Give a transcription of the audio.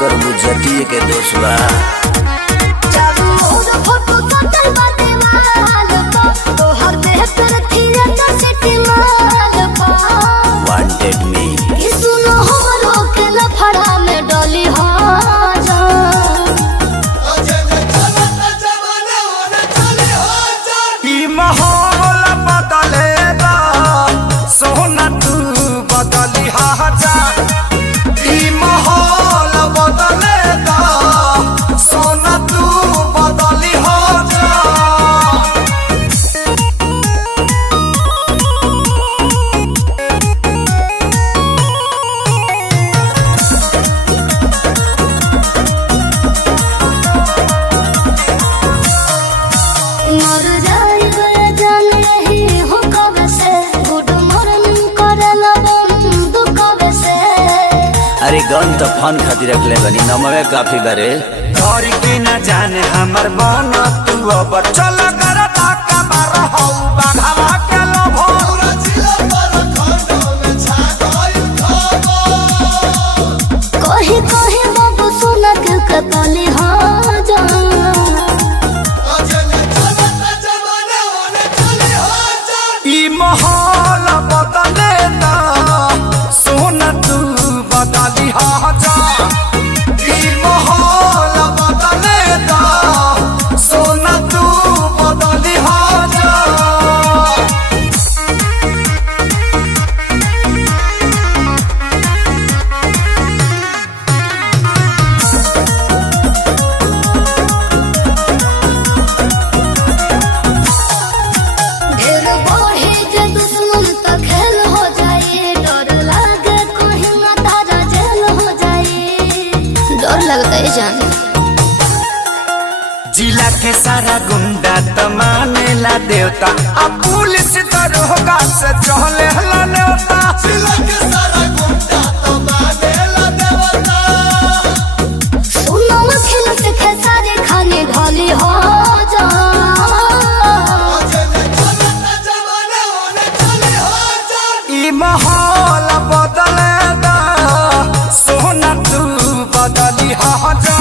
कर बुझती के दोष बा। वांटेड मी सुनो हमरो के लफड़ा में डली हो माहौल बदलेगा सोना तू बदली जा। माहौल बदलेगा सोना तू बदली जा। अरे गन तो फन खातिर रख ले बनी नमवे काफी बारे और के न जाने हमर मन तू अब चल कर ताका मार हो बाघवा के लोभ पूरा जिला पर खंड में छा गइल खबर कहीं कहीं बाबू सुना के कतली हो जा अजले चलत जमाने होने चली हो जा। ई माहौल बदले ना सोना तू बदली जा। ई माहौल बदले ना सोना तू बदली जा। ढेर बढ़े के दुश्मन तो खेल हो जाए डर लागे कहीं ना तारा जेल हो जाए डर लगता है जान जिला के सारा गुंडा तो मानेला देवता अब पुलिस दरोगा से चले हला नेवता। जिला के सारा गुंडा तो मानेला देवता। सुनो मखिल से खेसारी खाने ढाली हो जा ई माहौल बदलेगा सोना तू बदली जा।